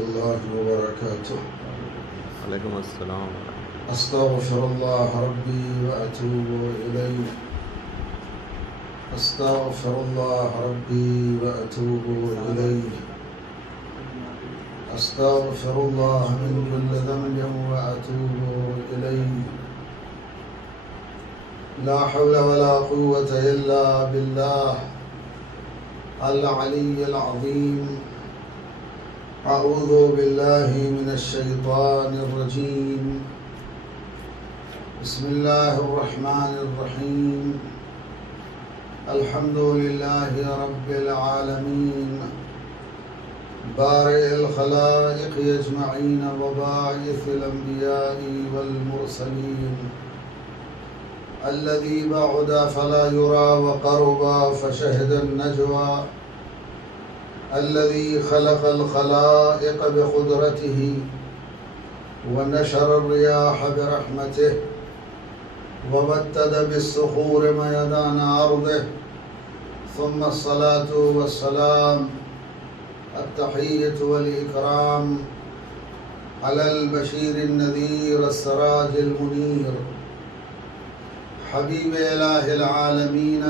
الله وبركاته. وعلیکم السلام. استغفر الله ربي وأتوب إليه. استغفر الله ربي وأتوب إليه. استغفر الله من كل ذنب وأتوب إليه. لا حول ولا قوة إلا بالله العلي العظيم. أعوذ بالله من الشيطان الرجيم. بسم الله الرحمن الرحيم. الحمد لله رب العالمين بارئ الخلائق أجمعين وباعث الأنبياء والمرسلين الذي بعد فلا يرى وقرب فشهد النجوى الذي خلق الخلائق بقدرته ونشر الرياح برحمته وبتد بالصخور ميدان أرضه ثم الصلاة والسلام التحية والإكرام على البشير النذير السراج المنير حبيب إله العالمين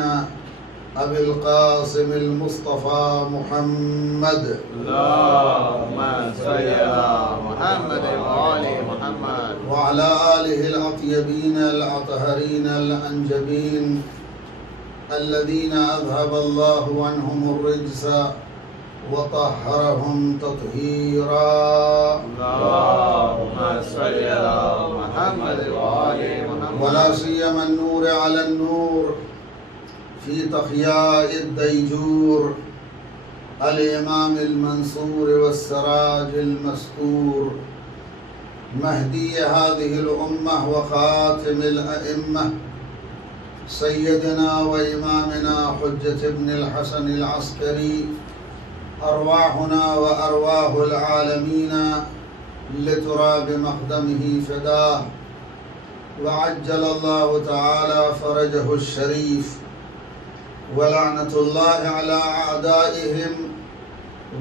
أبي القاسم المصطفى محمد. اللهم صل على محمد وآل محمد وعلى آله الأطيبين الأطهرين الأنجبين الذين أذهب الله عنهم الرجس وطهرهم تطهيرا. اللهم صل على محمد وآل محمد ولا سيما النور على النور في تخياء الديجور الإمام المنصور والسراج المستور مهدي هذه الأمة وخاتم الأئمة سيدنا وإمامنا حجة ابن الحسن العسكري أرواحنا وأرواح العالمين لتراب مقدمه فداه وعجل الله تعالى فرجه الشريف ولعنة الله على أعدائهم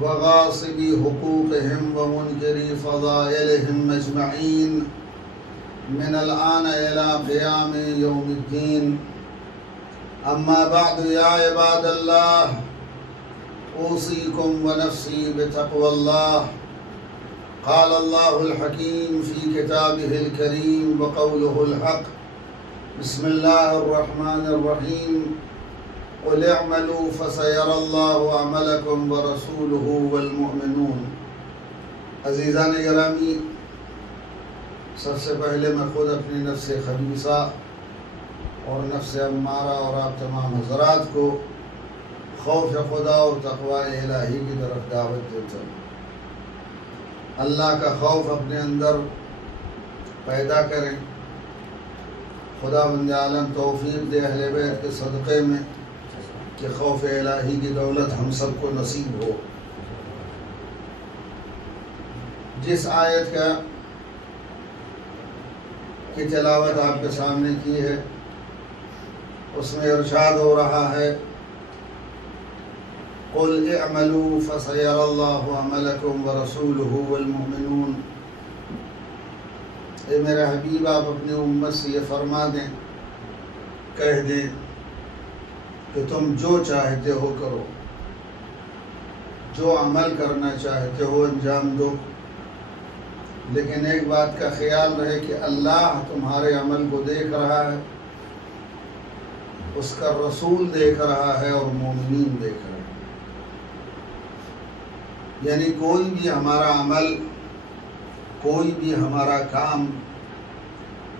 وغاصبي حقوقهم ومنكري فضائلهم أجمعين من الآن إلى قيام يوم الدين. أما بعد يا عباد الله أوصيكم ونفسي بتقوى الله. قال الله الحكيم في كتابه الكريم وقوله الحق. بسم الله الرحمن الرحيم. قل اعملوا فسيرى الله عملكم ورسوله والمؤمنون. عزیزان گرامی، سب سے پہلے میں خود اپنی نفس خبیثہ اور نفس امارہ اور آپ تمام حضرات کو خوف خدا اور تقوی الہی کی طرف دعوت دیتا ہوں. اللہ کا خوف اپنے اندر پیدا کریں. خدا بند عالم توفیق دے اہل بیت کے صدقے میں کہ خوف الہی کی دولت ہم سب کو نصیب ہو. جس آیت کی تلاوت آپ کے سامنے کی ہے اس میں ارشاد ہو رہا ہے قل اعملوا فسيرى الله عملكم ورسوله والمؤمنون. اے میرے حبیب، آپ اپنی امت سے یہ فرما دیں، کہہ دیں کہ تم جو چاہتے ہو کرو، جو عمل کرنا چاہتے ہو انجام دو، لیکن ایک بات کا خیال رہے کہ اللہ تمہارے عمل کو دیکھ رہا ہے، اس کا رسول دیکھ رہا ہے اور مومنین دیکھ رہے ہیں. یعنی کوئی بھی ہمارا عمل، کوئی بھی ہمارا کام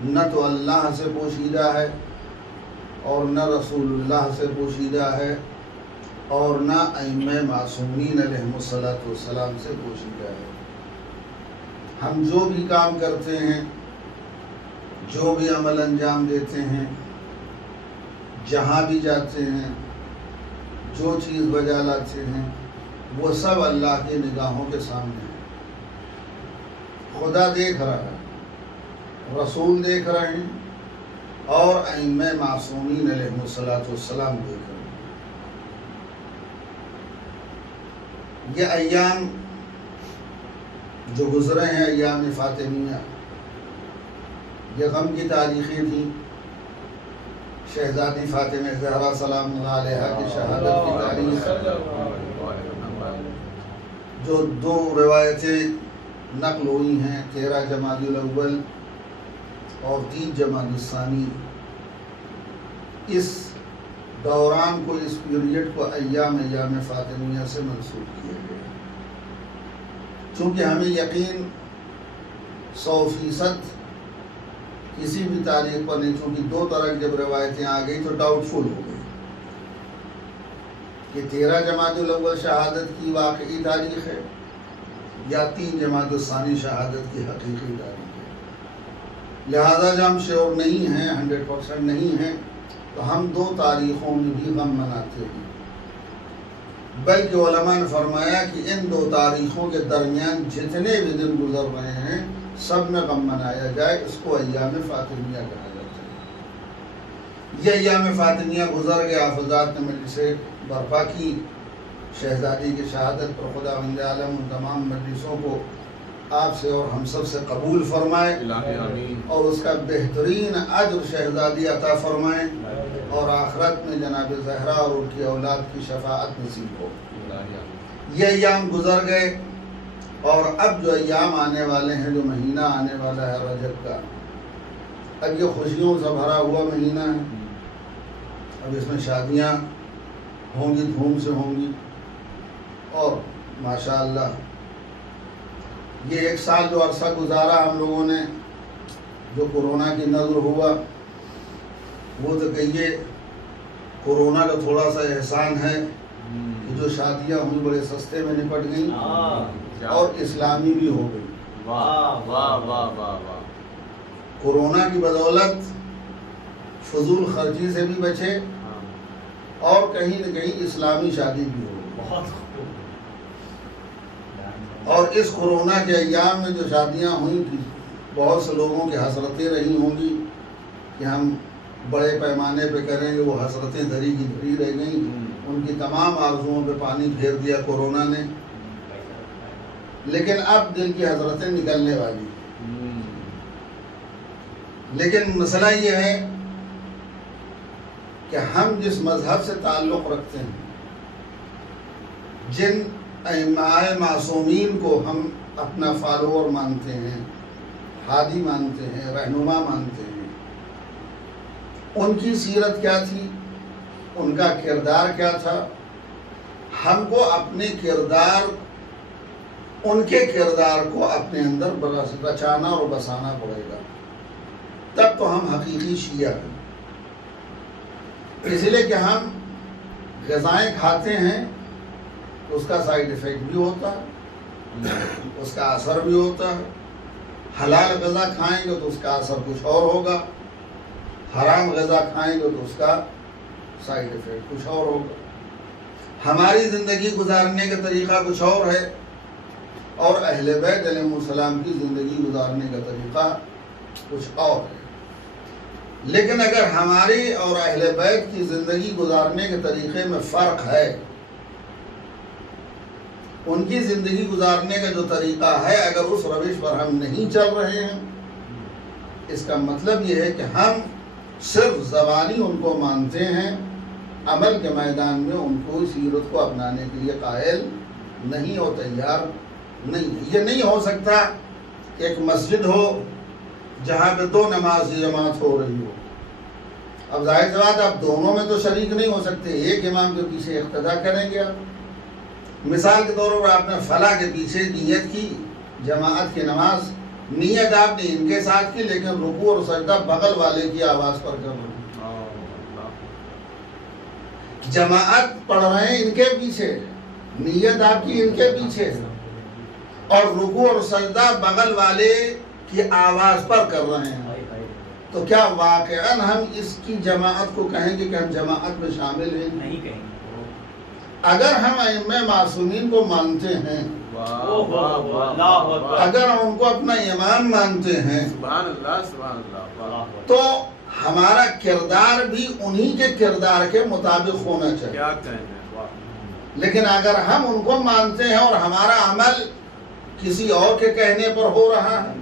نہ تو اللہ سے پوشیدہ ہے اور نہ رسول اللہ سے پوشیدہ ہے اور نہ ائمہ معصومین علیہم الصلاۃ والسلام سے پوشیدہ ہے. ہم جو بھی کام کرتے ہیں، جو بھی عمل انجام دیتے ہیں، جہاں بھی جاتے ہیں، جو چیز بجا لاتے ہیں، وہ سب اللہ کی نگاہوں کے سامنے ہے. خدا دیکھ رہا ہے، رسول دیکھ رہے ہیں اور ائمہ معصومین علیہم الصلاۃ والسلام دیکھ رہے ہیں. یہ ایام جو گزرے ہیں ایام فاطمیہ، یہ غم کی تاریخیں تھیں۔ شہزادی فاطمہ زہرا سلام اللہ علیہا کی شہادت کی تاریخ، جو دو روایتیں نقل ہوئی ہیں، 13 جمادی الاول اور 3 جمادی الثانی، اس دوران کو، اس پیریڈ کو ایام فاطمیہ سے منسوب کیا گیا۔ چونکہ ہمیں یقین 100% کسی بھی تاریخ پر نہیں، چونکہ 2 طرح جب روایتیں آ گئی تو ڈاؤٹ فل ہو گئی کہ 13 جمادی الاول شہادت کی واقعی تاریخ ہے یا 3 جمادی الثانی شہادت کی حقیقی تاریخ ہے۔ لہذا جب ہم شیور نہیں ہیں، 100% نہیں ہیں، تو ہم 2 تاریخوں میں بھی غم مناتے ہیں۔ بلکہ علماء نے فرمایا کہ ان 2 تاریخوں کے درمیان جتنے بھی دن گزر رہے ہیں سب میں غم منایا جائے، اس کو ایام فاطمیہ کہا جاتا ہے۔ یہ ایام فاطمیہ گزر گئے، حافظات نے مجلس برپا کی، شہزادی کی شہادت پر خداوند عالم ان تمام مجلسوں کو آپ سے اور ہم سب سے قبول فرمائے اور اس کا بہترین اجر شہزادی عطا فرمائے، اور آخرت میں جناب زہرا اور ان کی اولاد کی شفاعت نصیب ہو۔ یہ ایام گزر گئے، اور اب جو ایام آنے والے ہیں، جو مہینہ آنے والا ہے رجب کا، اب یہ خوشیوں سے بھرا ہوا مہینہ ہے۔ اب اس میں شادیاں ہوں گی، دھوم سے ہوں گی، اور ماشاءاللہ یہ 1 سال جو عرصہ گزارا ہم لوگوں نے، جو کورونا کی نظر ہوا، وہ تو کہیے کورونا کا تھوڑا سا احسان ہے کہ جو شادیاں ہوئی بڑے سستے میں نپٹ گئیں اور اسلامی بھی ہو گئی۔ واہ واہ واہ واہ واہ۔ کورونا کی بدولت فضول خرچی سے بھی بچے اور کہیں نہ کہیں اسلامی شادی بھی ہو گئی۔ اور اس کورونا کے ایام میں جو شادیاں ہوئیں تھیں، بہت سے لوگوں کی حسرتیں رہی ہوں گی کہ ہم بڑے پیمانے پہ کریں گے، وہ حسرتیں دھری کی دھری رہ گئیں، ان کی تمام آرزوؤں پہ پانی پھیر دیا کورونا نے۔ لیکن اب دل کی حسرتیں نکلنے والی، لیکن مسئلہ یہ ہے کہ ہم جس مذہب سے تعلق رکھتے ہیں، جن ائمہ معصومین کو ہم اپنا فالوور مانتے ہیں، ہادی مانتے ہیں، رہنما مانتے ہیں، ان کی سیرت کیا تھی، ان کا کردار کیا تھا، ہم کو اپنے کردار، ان کے کردار کو اپنے اندر بچانا اور بسانا پڑے گا، تب تو ہم حقیقی شیعہ ہیں۔ اس لیے کہ ہم غذائیں کھاتے ہیں، اس کا سائیڈ ایفیکٹ بھی ہوتا ہے، اس کا اثر بھی ہوتا ہے۔ حلال غذا کھائیں گے تو اس کا اثر کچھ اور ہوگا، حرام غذا کھائیں گے تو اس کا سائیڈ ایفیکٹ کچھ اور ہوگا۔ ہماری زندگی گزارنے کا طریقہ کچھ اور ہے، اور اہل بیت علیہ السلام کی زندگی گزارنے کا طریقہ کچھ اور ہے۔ لیکن اگر ہماری اور اہل بیت کی زندگی گزارنے کے طریقے میں فرق ہے، ان کی زندگی گزارنے کا جو طریقہ ہے اگر اس روش پر ہم نہیں چل رہے ہیں، اس کا مطلب یہ ہے کہ ہم صرف زبانی ان کو مانتے ہیں، عمل کے میدان میں ان کو سیرت کو اپنانے کے لیے قائل نہیں اور تیار نہیں ہے۔ یہ نہیں ہو سکتا کہ ایک مسجد ہو جہاں پہ 2 نماز کی جماعت ہو رہی ہو، اب ظاہر سی بات آپ دونوں میں تو شریک نہیں ہو سکتے، ایک امام کے پیچھے اقتدا کریں گے آپ۔ مثال کے طور پر آپ نے فلاں کے پیچھے نیت کی جماعت کی نماز، نیت آپ نے ان کے ساتھ کی، لیکن رکوع اور سجدہ بغل والے کی آواز پر کر رہے ہیں۔ جماعت پڑھ رہے ہیں ان کے پیچھے، نیت آپ کی ان کے پیچھے، اور رکوع اور سجدہ بغل والے کی آواز پر کر رہے ہیں، تو کیا واقعاً ہم اس کی جماعت کو کہیں گے کہ ہم جماعت میں شامل ہیں؟ نہیں کہیں گے۔ اگر ہم ائمہ معصومین کو مانتے ہیں، اگر ان کو اپنا امام مانتے ہیں، سبحان اللہ سبحان اللہ، تو ہمارا کردار بھی انہی کے کردار کے مطابق ہونا چاہیے۔ کیا کہیں گے، واہ۔ لیکن اگر ہم ان کو مانتے ہیں اور ہمارا عمل کسی اور کے کہنے پر ہو رہا ہے،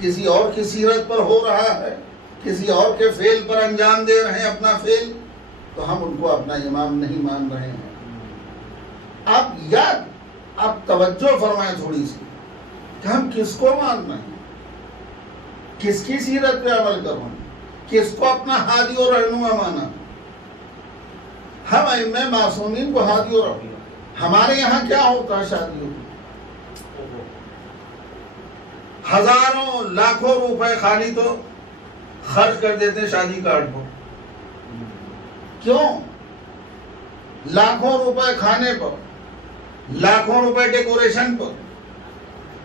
کسی اور کی سیرت پر ہو رہا ہے، کسی اور کے فعل پر انجام دے رہے ہیں اپنا فعل، تو ہم ان کو اپنا امام نہیں مان رہے ہیں۔ اب توجہ فرمائیں تھوڑی سی کہ ہم کس کو مان رہے ہیں، کس کی سیرت پہ عمل کرنا، کس کو اپنا ہادی اور رہنما مانا۔ ہم ائمہ معصومین کو ہادی اور رہنما، ہمارے یہاں کیا ہوتا ہے شادیوں میں؟ ہزاروں لاکھوں روپے خالی تو خرچ کر دیتے ہیں شادی کارڈ پر۔ کیوں؟ لاکھوں روپے کھانے پر، لاکھوں روپے ڈیکوریشن پر،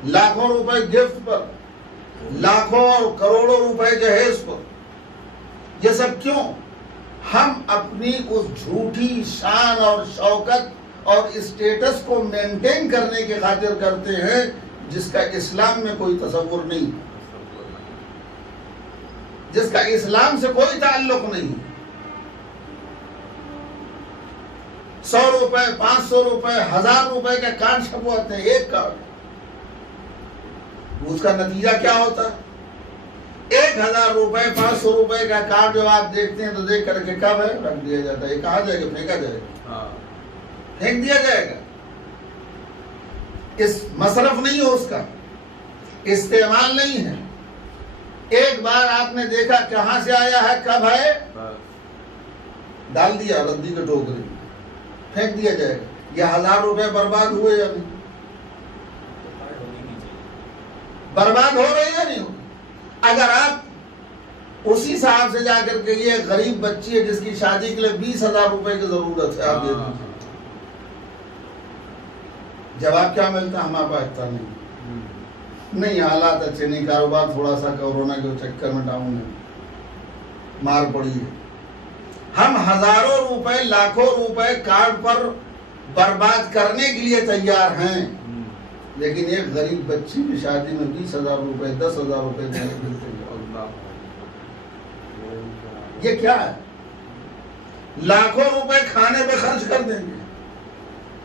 لاکھوں روپے گفٹ پر، لاکھوں اور کروڑوں روپے جہیز پر۔ یہ سب کیوں؟ ہم اپنی اس جھوٹی شان اور شوکت اور اسٹیٹس کو مینٹین کرنے کی خاطر کرتے ہیں جس کا اسلام میں کوئی تصور نہیں، جس کا اسلام سے کوئی تعلق نہیں۔ 100 روپے، 500 روپے، 1000 روپے کا کارڈ چھپواتے ہیں، ایک کارڈ۔ اس کا نتیجہ کیا ہوتا ہے؟ 1000 روپے، 500 روپے کا کارڈ جو آپ دیکھتے ہیں تو دیکھ کر کے کب ہے رکھ دیا جاتا ہے۔ یہ کہاں جائے گا؟ پھینکا جائے گا، پھینک دیا جائے گا۔ اس مصرف نہیں ہو، اس کا استعمال نہیں ہے۔ ایک بار آپ نے دیکھا کہاں سے آیا ہے، کب ہے، ڈال دیا ردی کے ٹوکری، پھینک دیا جائے گا۔ یہ 1000 روپے برباد ہوئے یا نہیں؟ برباد ہو رہے یا نہیں؟ اگر آپ اسی صاحب سے جا کر کے، یہ غریب بچی ہے جس کی شادی کے لیے 20,000 روپے کی ضرورت ہے، آپ دے دیجیے، جواب کیا ملتا؟ ہمارے پاس اتنا نہیں، حالات اچھے نہیں، کاروبار تھوڑا سا کورونا کے چکر میں ڈاؤن ہے، مار پڑی ہے۔ ہم ہزاروں روپے، لاکھوں روپے کارڈ پر برباد کرنے کے لیے تیار ہیں، لیکن ایک غریب بچی کی شادی میں 20,000 روپے، 10,000 روپے دینے ملتے ہیں۔ یہ کیا ہے؟ لاکھوں روپے کھانے پہ خرچ کر دیں گے،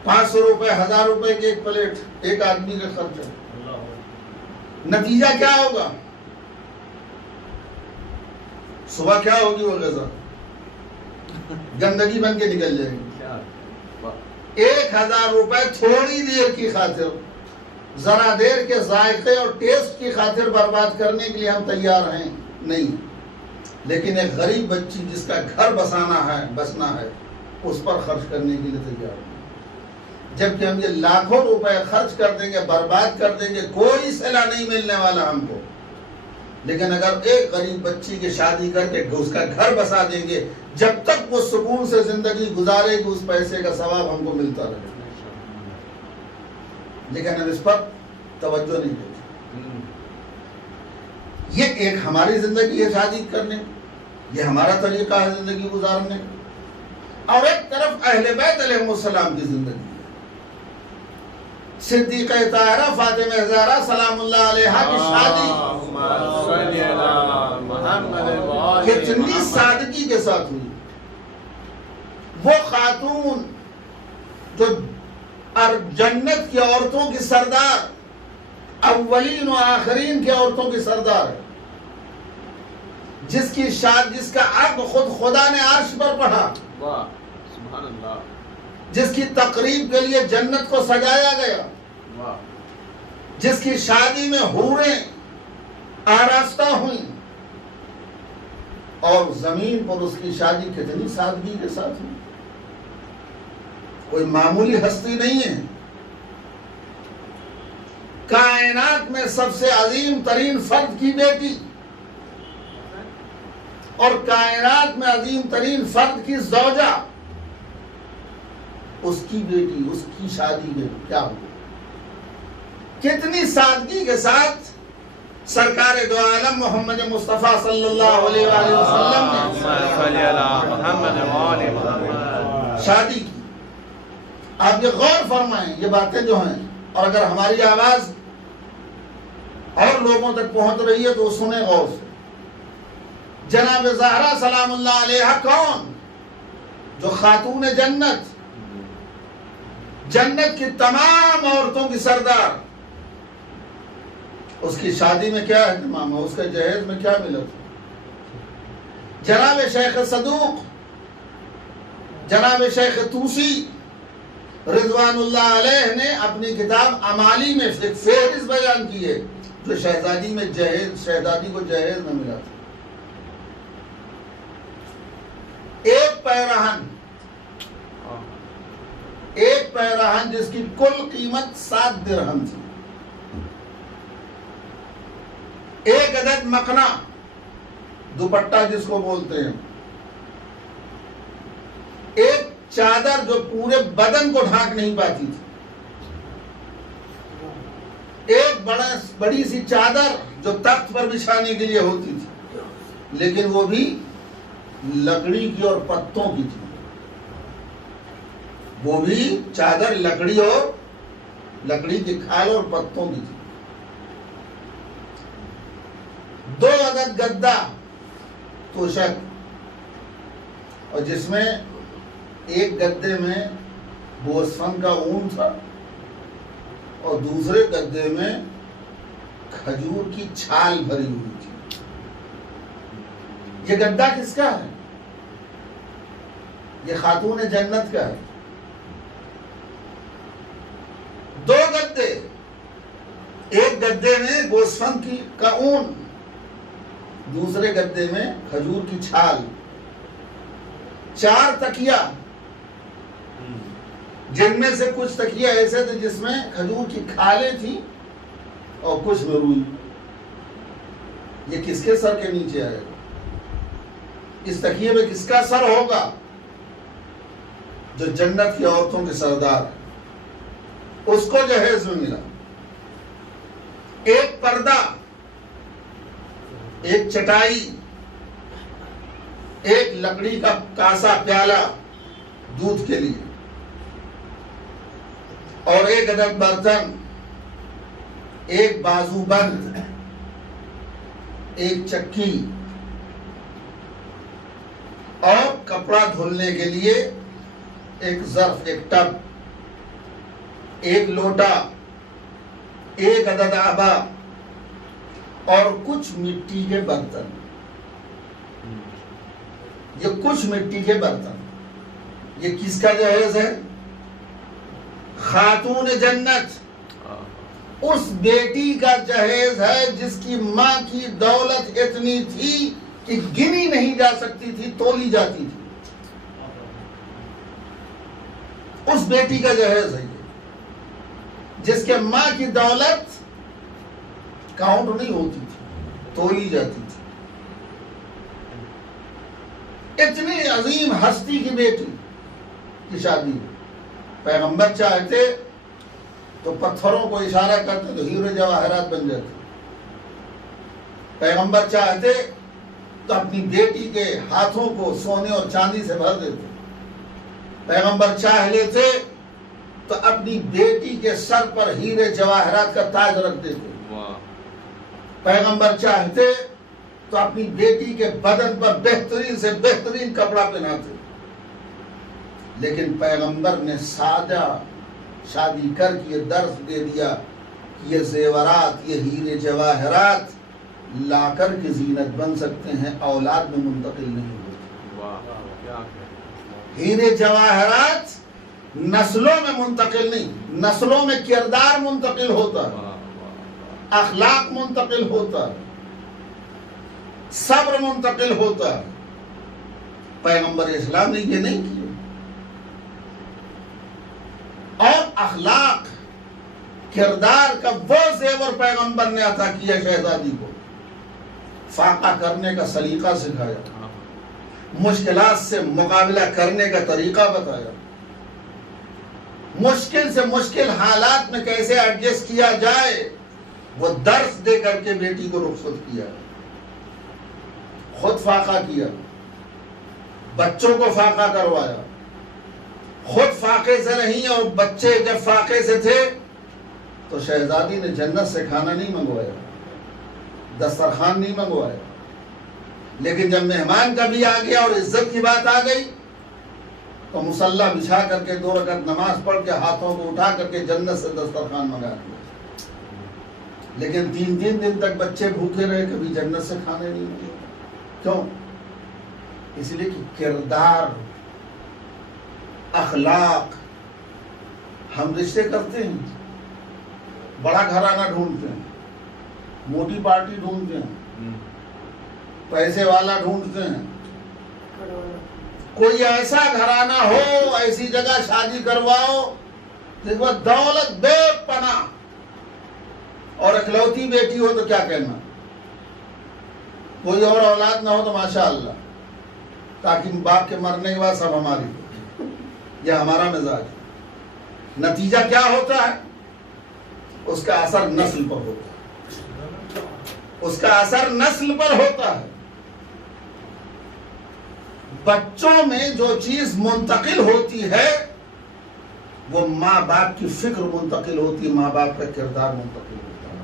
500 روپے، 1000 روپے کی ایک پلیٹ، ایک آدمی کا خرچ ہے۔ نتیجہ کیا ہوگا؟ صبح کیا ہوگی؟ وہ غذا گندگی بن کے نکل جائے گی۔ 1000 روپے تھوڑی دیر کی خاطر، ذرا دیر کے ذائقے اور ٹیسٹ کی خاطر برباد کرنے کے لیے ہم تیار ہیں نہیں، لیکن ایک غریب بچی جس کا گھر بسنا ہے اس پر خرچ کرنے کے لیے تیار ہیں۔ جبکہ ہم یہ لاکھوں روپے خرچ کر دیں گے، برباد کر دیں گے، کوئی صلہ نہیں ملنے والا ہم کو، لیکن اگر ایک غریب بچی کی شادی کر کے اس کا گھر بسا دیں گے، جب تک وہ سکون سے زندگی گزارے گی اس پیسے کا ثواب ہم کو ملتا رہے گا، لیکن ہم اس پر توجہ نہیں دیتے۔ یہ ایک ہماری زندگی ہے شادی کرنے، یہ ہمارا طریقہ ہے زندگی گزارنے، اور ایک طرف اہل بیت علیہ السلام کی زندگی ہے۔ صدیقہ طاہرہ فاطمہ زہرا سلام اللہ علیہا کی شادی کتنی سادگی کے ساتھ ہوئی۔ وہ خاتون جو جنت کی عورتوں کی سردار، اولین و آخرین کی عورتوں کی سردار ہے، جس کا عقد خود خدا نے عرش پر پڑھا، سبحان اللہ، جس کی تقریب کے لیے جنت کو سجایا گیا، جس کی شادی میں حوریں آراستہ ہوئیں، اور زمین پر اس کی شادی کتنی سادگی کے ساتھ ہوئی۔ کوئی معمولی ہستی نہیں ہے، کائنات میں سب سے عظیم ترین فرد کی بیٹی، اور کائنات میں عظیم ترین فرد کی زوجہ، اس کی بیٹی، اس کی شادی میں کیا ہو، کتنی سادگی کے ساتھ سرکار دو عالم محمد مصطفیٰ صلی اللہ علیہ وآلہ وسلم نے شادی کی۔ آپ یہ غور فرمائیں، یہ باتیں جو ہیں، اور اگر ہماری آواز اور لوگوں تک پہنچ رہی ہے تو سنیں غور سے۔ جناب زہرا سلام اللہ علیہا کون؟ جو خاتون جنت، جنت کی تمام عورتوں کی سردار، اس کی شادی میں کیا اہتمام ہے، اس کے جہیز میں کیا ملا تھا؟ جناب شیخ صدوق، جناب شیخ طوسی رضوان اللہ علیہ نے اپنی کتاب امالی میں ایک فہرست بیان کی ہے جو شہزادی کو جہیز میں ملا تھا۔ ایک پیراہن جس کی کل قیمت 7 درہم تھی، ایک عدد مکھنا، دوپٹہ جس کو بولتے ہیں، ایک چادر جو پورے بدن کو ڈھانک نہیں پاتی تھی، ایک بڑی سی چادر جو تخت پر بچھانے کے لیے ہوتی تھی، لیکن وہ بھی لکڑی کی اور پتوں کی تھی، وہ بھی چادر لکڑی کی کھال اور پتوں کی تھی۔ 2 عدد گدا توشک، اور جس میں ایک گدے میں بوسفن کا اون تھا اور دوسرے گدے میں کھجور کی چھال بھری ہوئی تھی۔ یہ گدا کس کا ہے؟ یہ خاتون جنت کا ہے۔ 2 گدے، ایک گدے میں گوسفند کا اون، دوسرے گدے میں کھجور کی چھال، 4 تکیا، جن میں سے کچھ تکیا ایسے تھے جس میں کھجور کی کھالیں تھیں اور کچھ میں روئی۔ یہ کس کے سر کے نیچے آئے گا؟ اس تکیے میں کس کا سر ہوگا؟ جو جنت کی عورتوں کے سردار ہے، اس کو جہیز میں ملا۔ ایک پردہ، ایک چٹائی، ایک لکڑی کا کاسا پیالہ دودھ کے لیے، اور ایک عدد برتن، ایک بازو بند، ایک چکی، اور کپڑا دھلنے کے لیے ایک ظرف، ایک ٹب، ایک لوٹا، ایک عدد آبا، اور کچھ مٹی کے برتن۔ یہ کچھ مٹی کے برتن، یہ کس کا جہیز ہے؟ خاتون جنت، اس بیٹی کا جہیز ہے جس کی ماں کی دولت اتنی تھی کہ گنی نہیں جا سکتی تھی، تولی جاتی تھی۔ اس بیٹی کا جہیز ہے یہ، جس کے ماں کی دولت کاؤنٹ نہیں ہوتی تھی، تولی جاتی تھی۔ اتنی عظیم ہستی کی بیٹی کی شادی، پیغمبر چاہتے تو پتھروں کو اشارہ کرتے تو ہیرے جواہرات بن جاتے، پیغمبر چاہتے تو اپنی بیٹی کے ہاتھوں کو سونے اور چاندی سے بھر دیتے، پیغمبر چاہ لیتے تو اپنی بیٹی کے سر پر ہیرے جواہرات کا تاج رکھ دیتے، پیغمبر چاہتے تو اپنی بیٹی کے بدن پر بہترین سے بہترین کپڑا پہناتے، لیکن پیغمبر نے سادہ شادی کر کے یہ درس دے دیا کہ یہ زیورات، یہ ہیرے جواہرات لا کر کے زینت بن سکتے ہیں، اولاد میں منتقل نہیں ہوتے۔ ہیرے جواہرات نسلوں میں منتقل نہیں، نسلوں میں کردار منتقل ہوتا، اخلاق منتقل ہوتا، صبر منتقل ہوتا۔ پیغمبر اسلام نے یہ نہیں کیا۔ اور اخلاق، کردار کا وہ زیور پیغمبر نے عطا کیا شہزادی کو، فاقہ کرنے کا سلیقہ سکھایا، مشکلات سے مقابلہ کرنے کا طریقہ بتایا، مشکل سے مشکل حالات میں کیسے ایڈجسٹ کیا جائے وہ درس دے کر کے بیٹی کو رخصت کیا، خود فاقہ کیا، بچوں کو فاقہ کروایا، خود فاقے سے رہی اور بچے جب فاقے سے تھے تو شہزادی نے جنت سے کھانا نہیں منگوایا، دسترخوان نہیں منگوایا، لیکن جب مہمان کبھی آ گیا اور عزت کی بات آ گئی تو مصلی بچھا کر کے 2 رکعت نماز پڑھ کے ہاتھوں کو اٹھا کر کے جنت سے دسترخوان منگا دیا۔ لیکن 3 دن تک بچے بھوکے رہے، کبھی جنت سے کھانے نہیں ملے. کیوں؟ اس لیے کہ کردار، اخلاق. ہم رشتے کرتے ہیں، بڑا گھرانہ ڈھونڈتے ہیں، موٹی پارٹی ڈھونڈتے ہیں، پیسے والا ڈھونڈتے ہیں. کوئی ایسا گھرانہ ہو، ایسی جگہ شادی کرواؤ جس میں دولت بے پناہ اور اکلوتی بیٹی ہو تو کیا کہنا. کوئی اور اولاد نہ ہو تو ماشاء اللہ، تاکہ باپ کے مرنے کے بعد سب ہماری ہو. یہ ہمارا مزاج ہے. نتیجہ کیا ہوتا ہے؟ اس کا اثر نسل پر ہوتا ہے. اس کا اثر نسل پر ہوتا ہے. بچوں میں جو چیز منتقل ہوتی ہے وہ ماں باپ کی فکر منتقل ہوتی ہے، ماں باپ کا کردار منتقل ہوتا ہے.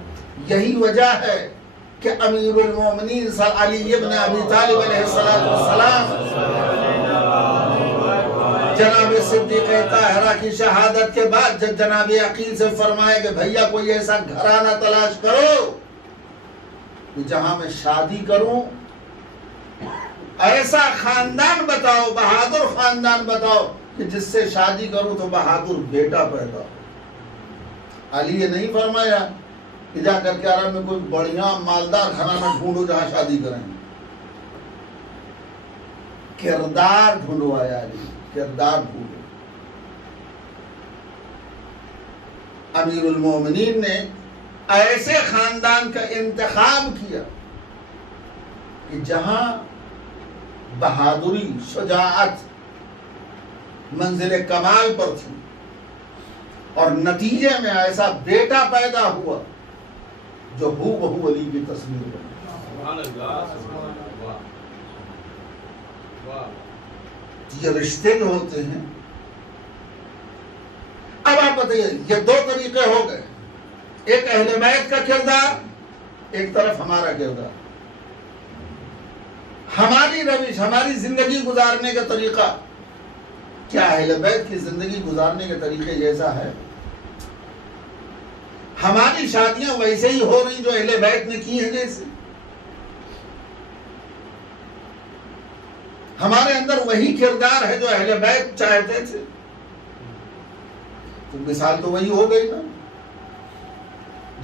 یہی وجہ ہے کہ امیر المومنین علی ابن ابی طالب علیہ السلام جناب صدیق طاہرہ کی شہادت کے بعد جب جناب عقیل سے فرمایا کہ بھیا کوئی ایسا گھرانہ تلاش کرو کہ جہاں میں شادی کروں، ایسا خاندان بتاؤ، بہادر خاندان بتاؤ کہ جس سے شادی کروں تو بہادر بیٹا پیدا ہو. علی یہ نہیں فرمایا کہ جا کر کے عرب میں کوئی بڑھیا مالدار گھرانہ ڈھونڈو جہاں شادی کریں. کردار ڈھونڈوایا علی، کردار ڈھونڈو. امیر المومنین نے ایسے خاندان کا انتخاب کیا کہ جہاں بہادری، شجاعت منزل کمال پر تھی، اور نتیجے میں ایسا بیٹا پیدا ہوا جو ہو بہو علی کی تصویر بنی. سبحان اللہ، سبحان اللہ. یہ رشتے جو ہوتے ہیں. اب آپ بتائیے، یہ 2 طریقے ہو گئے، ایک اہل بیت کا کردار، ایک طرف ہمارا کردار. ہماری روش، ہماری زندگی گزارنے کا طریقہ کیا اہل بیت کی زندگی گزارنے کے طریقے جیسا ہے؟ ہماری شادیاں ویسے ہی ہو رہی جو اہل بیت نے کی ہیں جیسے؟ ہمارے اندر وہی کردار ہے جو اہل بیت چاہتے تھے؟ تو مثال تو وہی ہو گئی نا.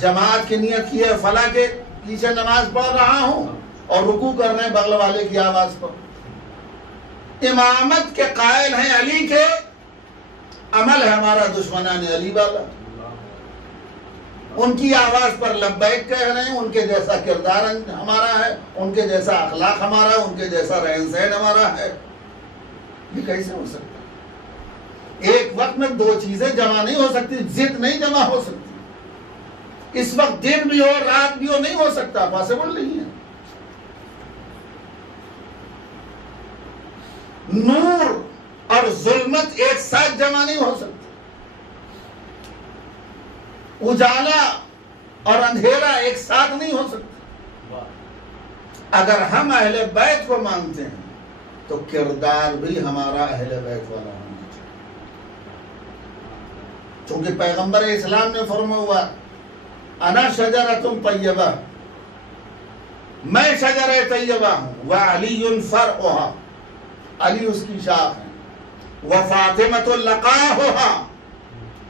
جماعت کی نیت کی ہے، فلاں کے پیچھے نماز پڑھ رہا ہوں اور رکوع کر رہے ہیں بغل والے کی آواز پر. امامت کے قائل ہیں علی کے، عمل ہے ہمارا دشمنان علی والا. ان کی آواز پر لبیک کہہ رہے ہیں، ان کے جیسا کردار ہمارا ہے، ان کے جیسا اخلاق ہمارا ہے، ان کے جیسا رہن سہن ہمارا ہے. یہ کیسے ہو سکتا ہے؟ ایک وقت میں 2 چیزیں جمع نہیں ہو سکتی، ضد نہیں جمع ہو سکتی. اس وقت دن بھی ہو رات بھی ہو، نہیں ہو سکتا، پاسبل نہیں ہے. نور اور ظلمت ایک ساتھ جمع نہیں ہو سکتی. اجالا اور اندھیرا ایک ساتھ نہیں ہو سکتا. اگر ہم اہل بیت کو مانتے ہیں تو کردار بھی ہمارا اہل بیت والا ہونا چاہیے. چونکہ پیغمبر اسلام نے فرمایا ہوا انا شجرۃ طیبہ، میں شجر طیبہ ہوں، وعلی فرعها، علی اس کی شاخ ہے، وفاطمۃ لقاحها،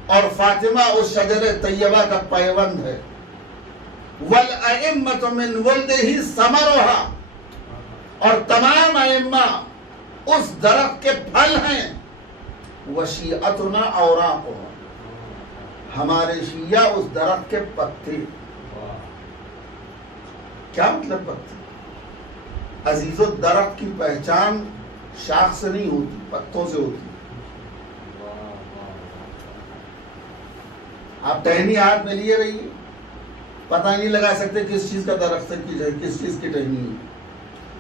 اور فاطمہ اس شجر طیبہ کا پیوند ہے، والائمۃ من ولدہ ثمرها، اور تمام ائمہ اس درخت کے پھل ہیں، وشیعتنا اوراقها، ہمارے شیعہ اس درخت کے پتے. کیا مطلب پتے؟ عزیزو، درخت کی پہچان شاخ سے نہیں ہوتی، پتوں سے ہوتی. آپ ٹہنی ہاتھ میں لیے رہیے، پتہ نہیں لگا سکتے کس چیز کا درخت ہے، کس چیز کی ٹہنی ہے.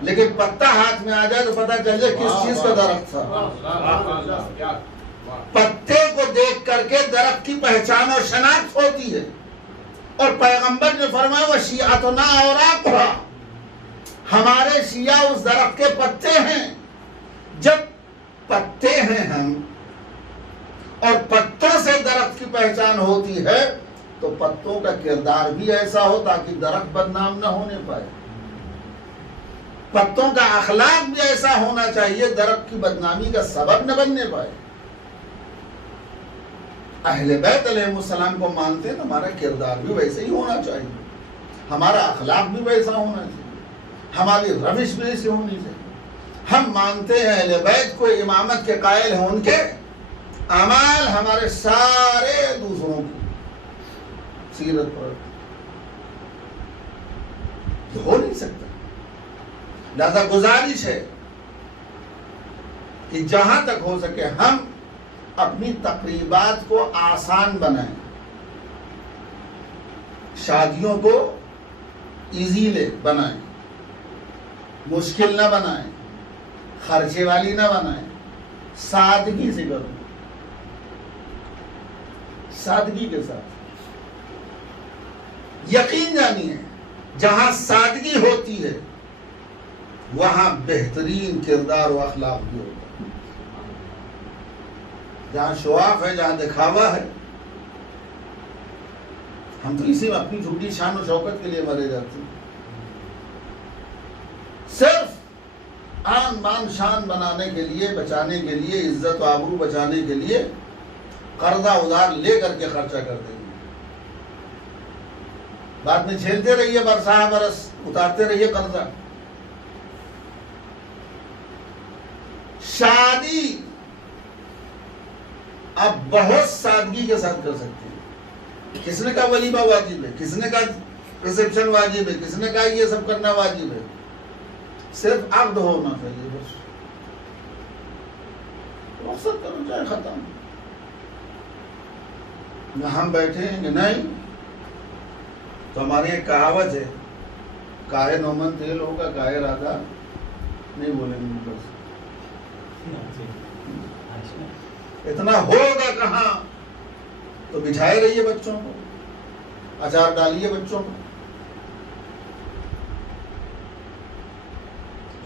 لیکن پتا ہاتھ میں آ جائے تو پتہ چل جائے کس چیز کا درخت تھا. پتے کو دیکھ کر کے درخت کی پہچان اور شناخت ہوتی ہے. اور پیغمبر نے فرمایا وشیعتنا اوراقها، ہمارے شیعہ اس درخت کے پتے ہیں. جب پتے ہیں ہم اور پتوں سے درخت کی پہچان ہوتی ہے تو پتوں کا کردار بھی ایسا ہو تاکہ درخت بدنام نہ ہونے پائے. پتوں کا اخلاق بھی ایسا ہونا چاہیے درخت کی بدنامی کا سبب نہ بننے پائے. اہل بیت علیہ السلام کو مانتے ہیں تو ہمارا کردار بھی ویسے ہی ہونا چاہیے, ہمارا اخلاق بھی ویسا ہونا چاہیے, ہماری روش بھی ایسی ہونی چاہیے. ہم مانتے ہیں اہل بیت کو امامت کے قائل ہیں, ان کے اعمال ہمارے سارے دوسروں کی سیرت پر یہ ہو نہیں سکتا. لہذا گزارش ہے کہ جہاں تک ہو سکے ہم اپنی تقریبات کو آسان بنائیں, شادیوں کو ایزی بنائیں, مشکل نہ بنائیں, خرچے والی نہ بنائیں, سادگی سے کرو, سادگی کے ساتھ. یقین جانیے جہاں سادگی ہوتی ہے وہاں بہترین کردار و اخلاق بھی ہوتا ہے. جہاں شواف ہے, جہاں دکھاوا ہے, ہم تو اسی میں اپنی جھوٹی شان و شوکت کے لیے مرے جاتے ہیں. صرف آن بان شان بنانے کے لیے, بچانے کے لیے, عزت و آبرو بچانے کے لیے قرضہ ادھار لے کر کے خرچہ کر دیں گے. بعد میں جھیلتے رہیے, برسا برس اتارتے رہیے قرضہ. شادی آپ بہت سادگی کے ساتھ کر سکتے ہیں. کس نے کہا ولیمہ واجب ہے, کس نے کہا ریسیپشن واجب ہے, کس نے کہا یہ سب کرنا واجب ہے. صرف عقد ہونا چاہیے, بس رخصت کرو چاہے ختم. ہم بیٹھے ہیں کہ نہیں, تو ہماری ایک کہاوت ہے, کاہے نومن تیل ہوگا کاہے رادا نہیں بولیں گے. بس اتنا ہوگا کہاں, تو بٹھائے رہیے بچوں کو, اچار ڈالیے بچوں کو.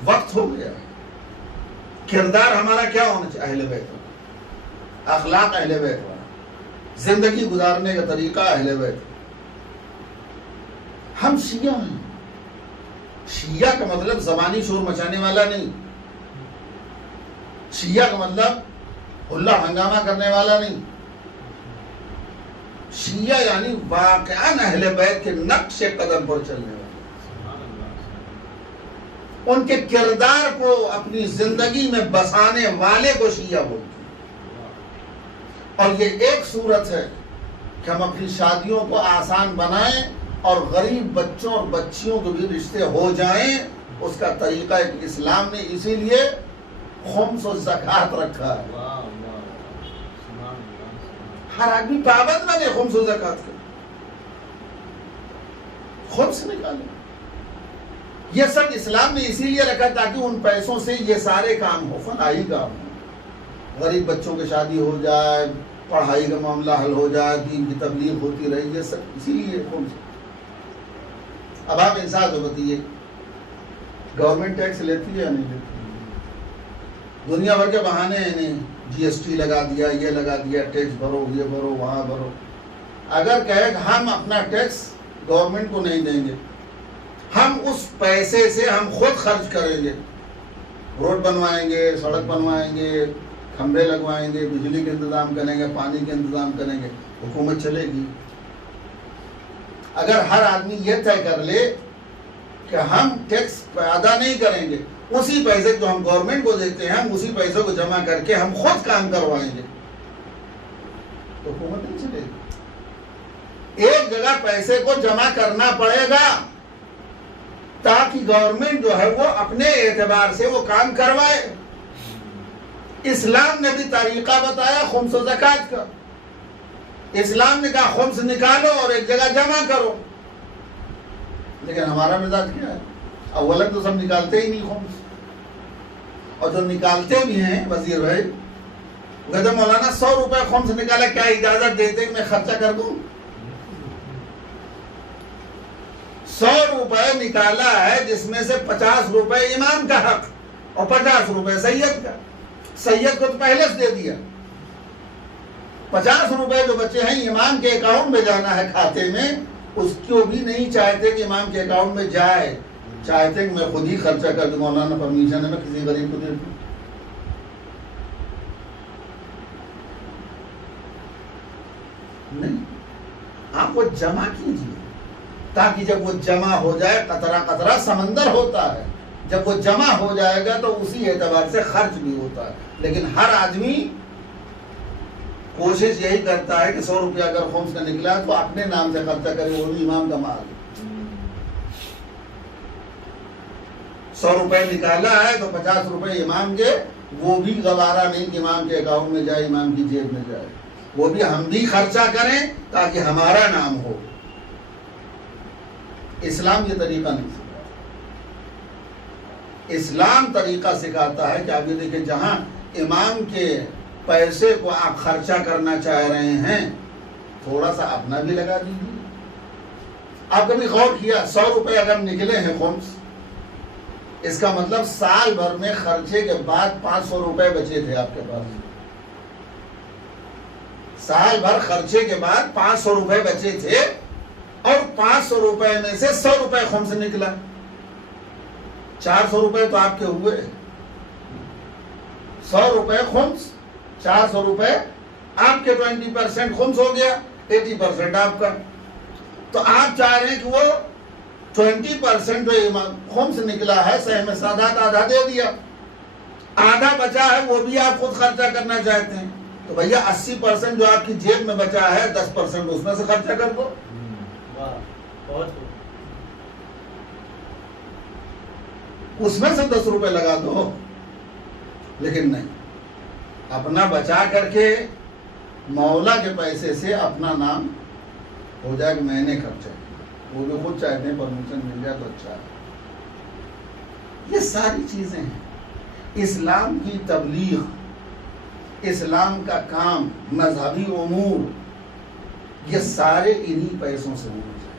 وقت ہو گیا. کردار ہمارا کیا ہونا چاہیے؟ اہل بیت والا, اخلاق اہل بیت والا, زندگی گزارنے کا طریقہ اہل بیت. ہم شیعہ ہیں. شیعہ کا مطلب زبانی شور مچانے والا نہیں, شیعہ کا مطلب اللہ ہنگامہ کرنے والا نہیں. شیعہ یعنی واقعاً اہل بیت کے نقش قدم پر چلنے والے, ان کے کردار کو اپنی زندگی میں بسانے والے کو شیعہ بولتے ہیں. اور یہ ایک صورت ہے کہ ہم اپنی شادیوں کو آسان بنائیں اور غریب بچوں اور بچیوں کے بھی رشتے ہو جائیں. اس کا طریقہ اسلام نے اسی لیے خمس و زکوٰۃ رکھا ہے. ہر آدمی پابند بنے خمس و زکوٰۃ کے, خمس نکالے. یہ سب اسلام نے اسی لیے رکھا تاکہ ان پیسوں سے یہ سارے کام ہو, فلاحی کام ہو. غریب بچوں کی شادی ہو جائے, پڑھائی کا معاملہ حل ہو جائے, دین کی تبلیغ ہوتی رہی, یہ سب اسی لیے خمس. اب آپ انصاف سے بتائیے, گورنمنٹ ٹیکس لیتی ہے یا نہیں لیتی؟ دنیا بھر کے بہانے ہیں, نہیں جی ایس ٹی لگا دیا, یہ لگا دیا, ٹیکس بھرو, یہ بھرو, وہاں بھرو. اگر کہے کہ ہم اپنا ٹیکس گورنمنٹ کو نہیں دیں گے, ہم اس پیسے سے ہم خود خرچ کریں گے, روڈ بنوائیں گے, سڑک بنوائیں گے, کھمبے لگوائیں گے, بجلی کے انتظام کریں گے, پانی کے انتظام کریں گے, حکومت چلے گی. اگر ہر آدمی یہ طے کر لے کہ ہم ٹیکس ادا نہیں کریں گے, اسی پیسے جو ہم گورنمنٹ کو دیتے ہیں ہم اسی پیسے کو جمع کر کے ہم خود کام کروائیں گے, تو حکومت نہیں چلے گی. ایک جگہ پیسے کو جمع کرنا پڑے گا تاکہ گورنمنٹ جو ہے وہ اپنے اعتبار سے وہ کام کروائے. اسلام نے بھی طریقہ بتایا خمس و زکوٰۃ کا. اسلام نے کہا خمس نکالو اور ایک جگہ جمع کرو. لیکن ہمارا مزاج کیا ہے, اولا تو سب نکالتے ہی نہیں خمس, اور جو نکالتے بھی ہیں وزیر بھائی کہتے مولانا 100 روپے خمس نکالا, کیا اجازت دیتے کہ میں خرچہ کر دوں؟ 100 روپے نکالا ہے جس میں سے 50 روپے امام کا حق اور 50 روپے سید کا. سید کو تو پہلے سے دے دیا, 50 روپے جو بچے ہیں امام کے اکاؤنٹ میں جانا ہے کھاتے میں، اس کو بھی نہیں چاہتے کہ امام کے اکاؤنٹ میں جائے، چاہتے کہ میں خود ہی خرچہ کر دوں، مولانا پرمیشن ہے میں کسی غریب کو دے دوں. نہیں، آپ وہ جمع کیجیے تاکہ جب وہ جمع ہو جائے، قطرہ قطرہ سمندر ہوتا ہے، جب وہ جمع ہو جائے گا تو اسی اعتبار سے خرچ بھی ہوتا ہے. لیکن ہر آدمی کوشش یہی کرتا ہے کہ 100 روپیہ اگر خمس کا نکلا تو اپنے نام سے خرچہ کرے، وہ بھی امام کا مال. 100 روپے نکالا ہے تو 50 روپے امام کے، وہ بھی گوارا نہیں کہ امام کے اکاؤنٹ میں جائے، امام کی جیب میں جائے، وہ بھی ہم بھی خرچہ کریں تاکہ ہمارا نام ہو. اسلام یہ طریقہ نہیں سکھاتا. اسلام طریقہ سکھاتا ہے کہ آپ یہ دیکھیں جہاں امام کے پیسے کو آپ خرچہ کرنا چاہ رہے ہیں، تھوڑا سا اپنا بھی لگا دیجیے. آپ کبھی غور کیا 100 روپے اگر نکلے ہیں خمس، اس کا مطلب سال بھر میں خرچے کے بعد 500 روپے بچے تھے آپ کے پاس. سال بھر خرچے کے بعد 500 روپے بچے تھے، اور 500 روپے میں سے 100 روپے خمس نکلا، 400 روپے تو آپ کے ہوئے. 100 روپے خمس، 400 روپے آپ کے، 20% خمس ہو گیا، 80% آپ کا. تو آپ چاہ رہے ہیں کہ وہ 20% جو خمس نکلا ہے سہم سادات آدھا دے دیا، آدھا بچا ہے وہ بھی آپ خود خرچہ کرنا چاہتے ہیں. تو بھیا 80% جو آپ کی جیب میں بچا ہے 10% اس میں سے خرچہ کر دو. اس میں سے 10 روپے لگا دو. لیکن نہیں، اپنا بچا کر کے مولا کے پیسے سے اپنا نام ہو جائے کہ میں نے خرچہ کیا. وہ بھی خود چاہتے ہیں پرمیشن مل جائے تو اچھا ہے. یہ ساری چیزیں ہیں. اسلام کی تبلیغ، اسلام کا کام، مذہبی امور، یہ سارے انہی پیسوں سے ہونا چاہیے.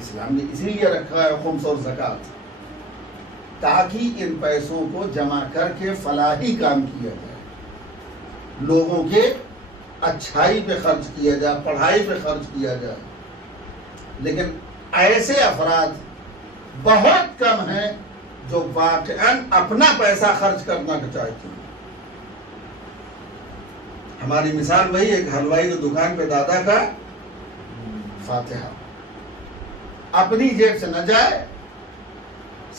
اسلام نے اسی لیے رکھا ہے خمس اور زکوٰۃ، تاکہ ان پیسوں کو جمع کر کے فلاحی کام کیا جائے، لوگوں کے اچھائی پہ خرچ کیا جائے، پڑھائی پہ خرچ کیا جائے. لیکن ایسے افراد بہت کم ہیں جو واقعاً اپنا پیسہ خرچ کرنا چاہتے ہیں. ہماری مثال وہی ہے کہ حلوائی کی دکان پہ دادا کا فاتحہ، اپنی جیب سے نہ جائے،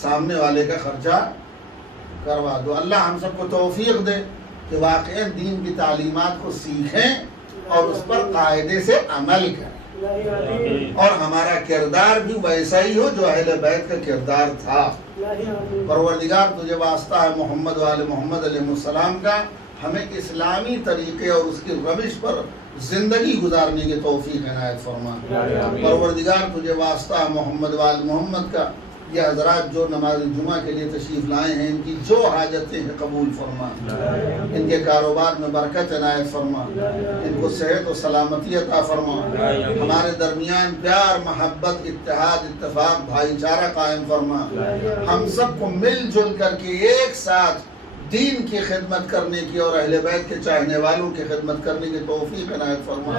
سامنے والے کا خرچہ کروا دو. اللہ ہم سب کو توفیق دے کہ واقعا دین کی تعلیمات کو سیکھیں اور اس پر قاعدے سے عمل کریں، اور ہمارا کردار بھی ویسا ہی ہو جو اہل بیت کا کردار تھا. پروردگار تجھے واسطہ ہے محمد وآل محمد علیہ السلام کا، ہمیں اسلامی طریقے اور اس کی روش پر زندگی گزارنے کی توفیق عنایت فرما. پروردگار تجھے واسطہ محمد وآل محمد کا، یہ حضرات جو نماز جمعہ کے لیے تشریف لائے ہیں ان کی جو حاجتیں ہیں قبول فرما، ان کے کاروبار میں برکت عنایت فرما، ان کو صحت و سلامتی عطا فرما، ہمارے درمیان پیار، محبت، اتحاد، اتفاق، بھائی چارہ قائم فرما. ہم سب کو مل جل کر کے ایک ساتھ دین کی خدمت کرنے کی اور اہل بیت کے چاہنے والوں کی خدمت کرنے کی توفیق عنایت فرما.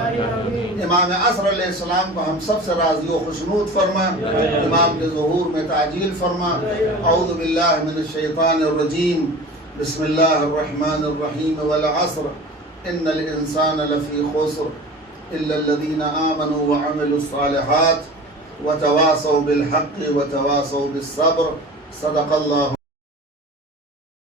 امام عصر علیہ السلام کو ہم سب سے راضی و خوشنود فرما، امام کے ظہور میں تعجیل فرما. اعوذ باللہ من الشیطان الرجیم، بسم اللہ الرحمن الرحیم. والعصر ان الانسان لفی خسر الا الذین آمنوا وعملوا الصالحات وتواصوا بالحق وتواصوا بالصبر. صدق اللہ.